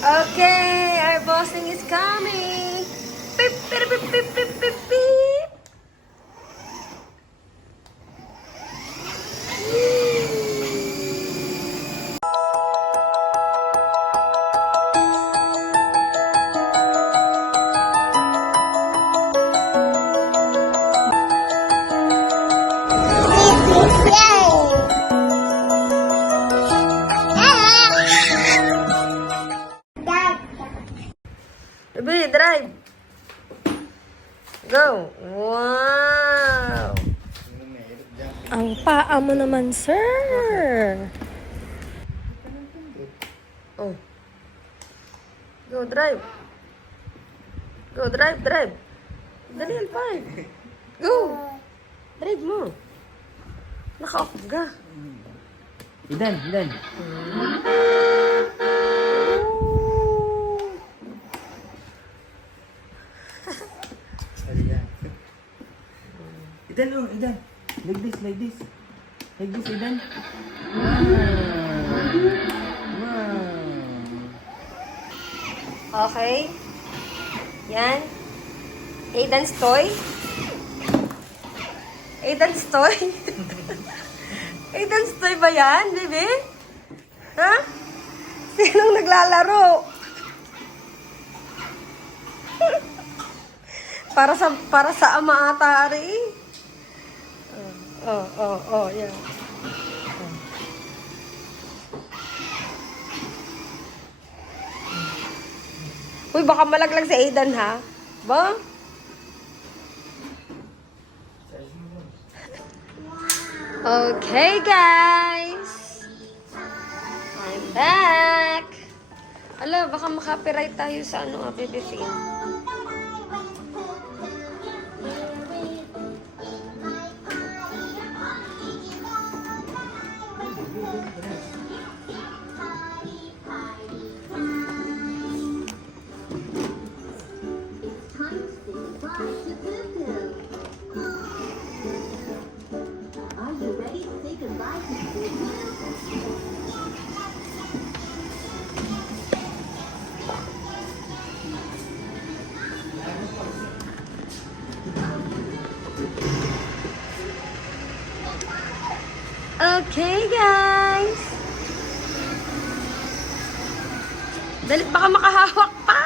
Okay, our bossing is coming. Beep, beep, beep, beep, beep, beep, beep. Baby, drive. Go. Wow. Ang paa mo naman, sir. Oh. Go, drive. Go, drive, drive. Dali, Alpay. Go. Drive mo. Naka-off ka. Idan, Idan. Idan, oh, Idan. Like this, like this. Like this, Idan. Wow. Wow. Okay. Yan. Aidan's toy. Aidan's toy. Aidan's toy ba yan, baby? Ha? Sinong naglalaro? para sa ama ata ari. Oh, yan. Uy, baka malaglag si Aidan, ha? Ba? Okay, guys. I'm back. Ala, baka makapiright tayo sa ano, baby film. Okay, guys. Dalit baka makahawak pa.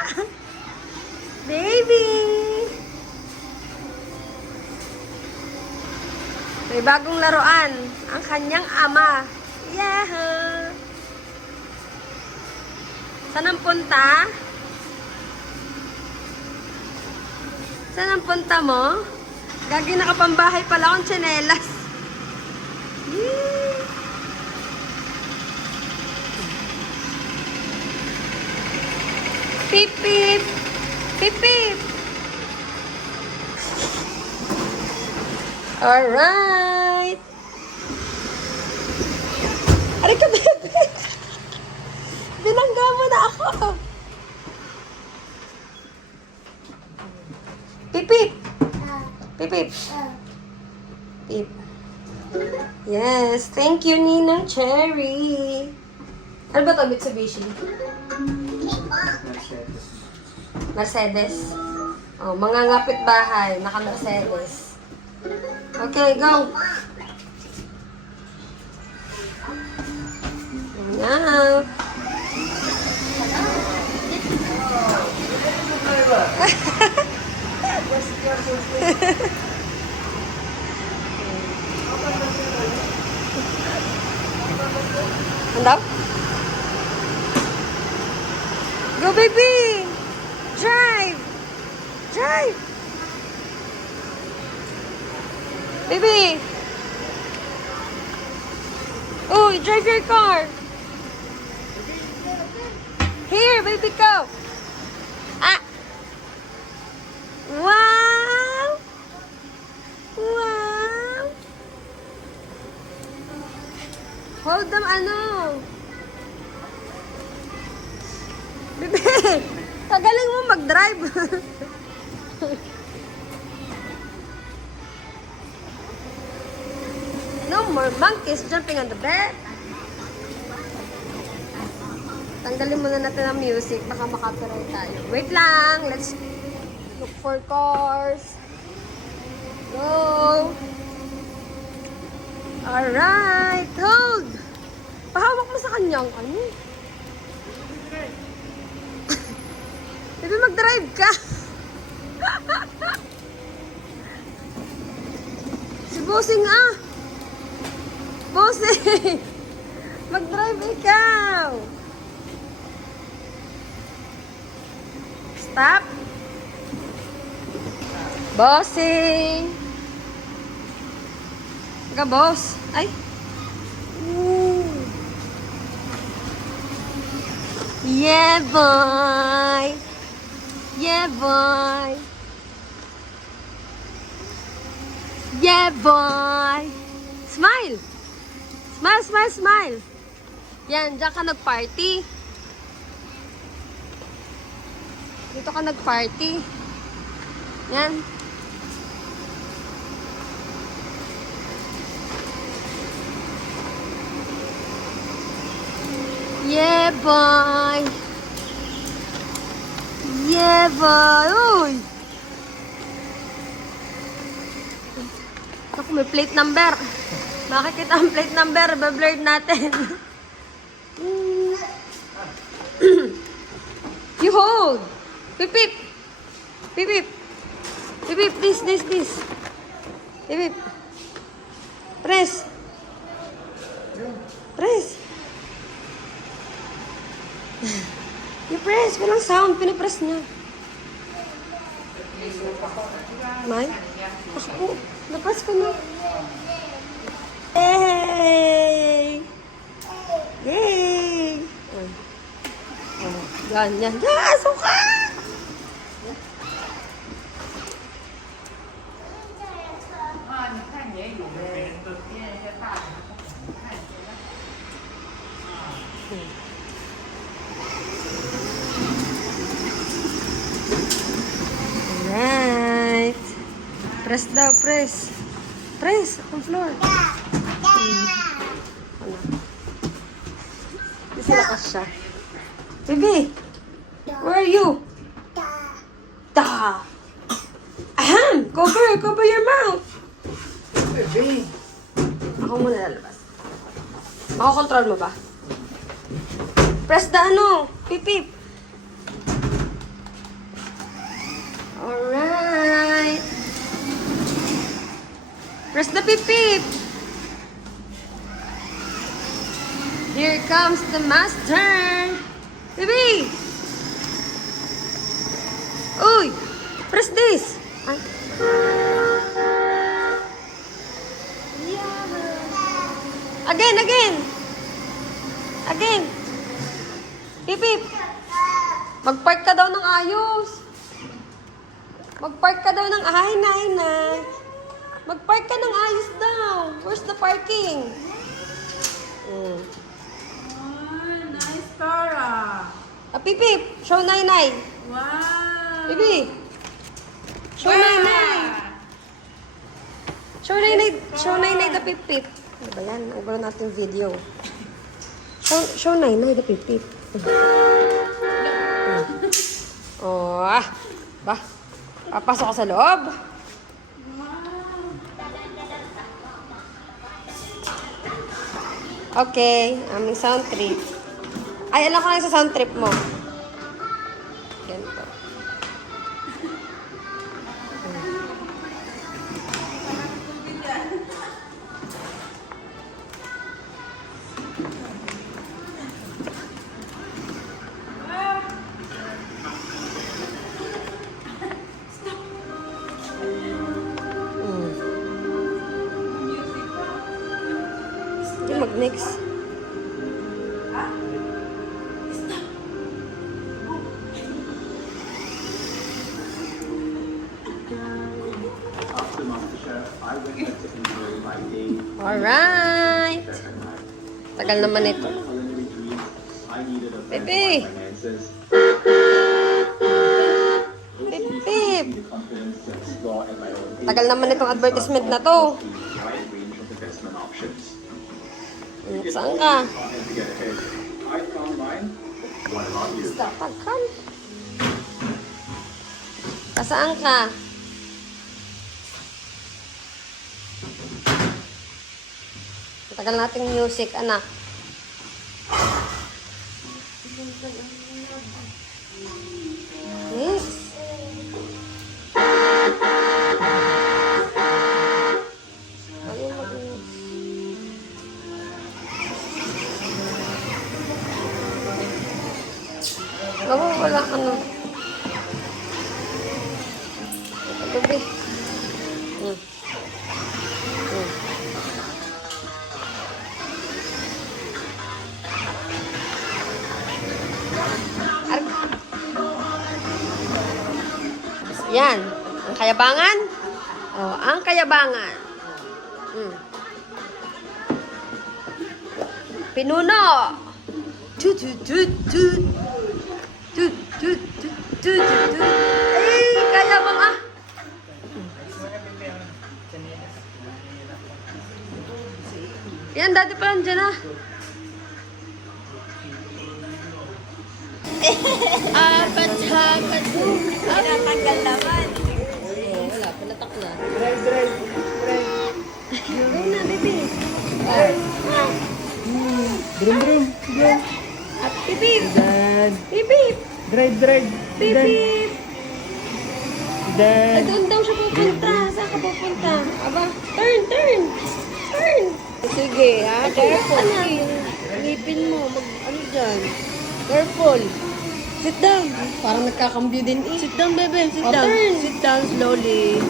Baby. May bagong laruan. Ang kanyang ama. Yahoo! Saan ang punta? Saan ang punta mo? Gagi nakapambahay pala akong tsinelas. Pip, pip. Pip, pip. Alright. Aray ka, bebe. Binangga mo na ako. Pip, pip. Pip, pip. Pip. Yes, thank you, Ninang Cherry. Ano ba ito, Mitsubishi? Mercedes. Oh, mga ngapit bahay, naka-Mercedes. Okay, go. Now. Andap? Go, baby! Drive! Drive! Baby! Oh, drive your car! Here, baby, go! Ah! Wow! Wow! Hold them, ano? Baby! Kagaling mo mag-drive! No more monkeys jumping on the bed. Tanggalin muna natin ang music. Baka makapiright tayo. Wait lang. Let's look for cars. Go. Alright. Hold. Pahawak mo sa kanyang ano. Baby, mag-drive ka. Si Bossing ah. Bossing. Mag-drive ikaw. Stop. Bossing. Ka boss. Ay. Ooh. Yeah, boy. Yeah, boy. Yeah, boy. Smile. Smile, smile, smile. Yan, diyan ka nag-party. Dito ka nag-party. Yan. Yeah, boy. Yeah, boy. Uy. Ako, may plate number. Makikita ang plate number. Ba-blurred natin. You hold. Pip, pip. Pip, pip. Pip, pip. This. Pip, pip. Press. Press. You press. Walang sound. Pinipress niya. May? Ako. Napress ko na. Yay! Yay! Ganyan. Yes! Suka! Alright. Press daw, press. Press on floor. Hindi sila kasya. Baby, where are you? Da. Ahem! Cover your mouth. Baby. Ako muna lalabas. Mako-control mo ba? Press the ano, pipip. Alright. Press the pipip. Here comes the master. Baby! Uy! Press this! Ay. Again! Again! Pip, pip! Mag-park ka daw ng ayos! Mag-park ka daw ng nay. Mag-park ka ng ayos daw! Where's the parking? Nice car ah. Pip, pip! Show nay. Wow. Baby! Show nay. Show nay the pip-pip. Ano ba yan? Ang gulo natin video. Show nay the pip-pip. Oh, ba? Papasok ka sa loob? Okay, aming sound trip. Ay, alam ko na yung sa sound trip mo. Ganito. Yung mag-next. After MasterChef, I went back to enjoy my day. Alright. Tagal naman ito. Culinary dreams. I needed a friend Bebe. for my finances. Pip-pip. The confidence to explore at my own pace. Tagal naman itong advertisement na to. The wide range of investment options. Saan ka? And to get ahead, I found mine What about you? Tatakal. Kasaan ka? Tagal nating music, anak. Yes. Ayaw mag-inis. Wala ano. Ito gabi. Yan. Ang kayabangan. Oh, ang kayabangan. Pinuno. Tut tut tut tut. Tut tut tut tut tut. Eh, kayabang ah. Yan, dati pa lang dyan ah. Apat hakat. Pinatanggal naman. Oh, wala, pinatak na. Drive. Ayun na, baby. Brum. At pipip. Idan. Pipip. Drive. Idan. Pipip. Ay, Idan. doon daw siya pupunta. Saan ka pupunta? Aba, turn. Sige, ha? Careful. Ngipin mo, ano dyan? Careful. Sit down. Parang nagkakambyo din eh. Sit down, baby. Sit Oh, down. turn. Sit down slowly.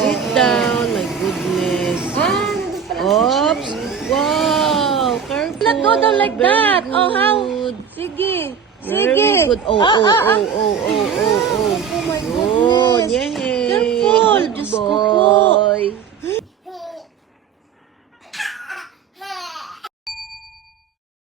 Sit down. My goodness. Nandun pala. Oops. Wow. Careful. Let go down like Very that. Oh, how? good. Sige. Very good. Oh.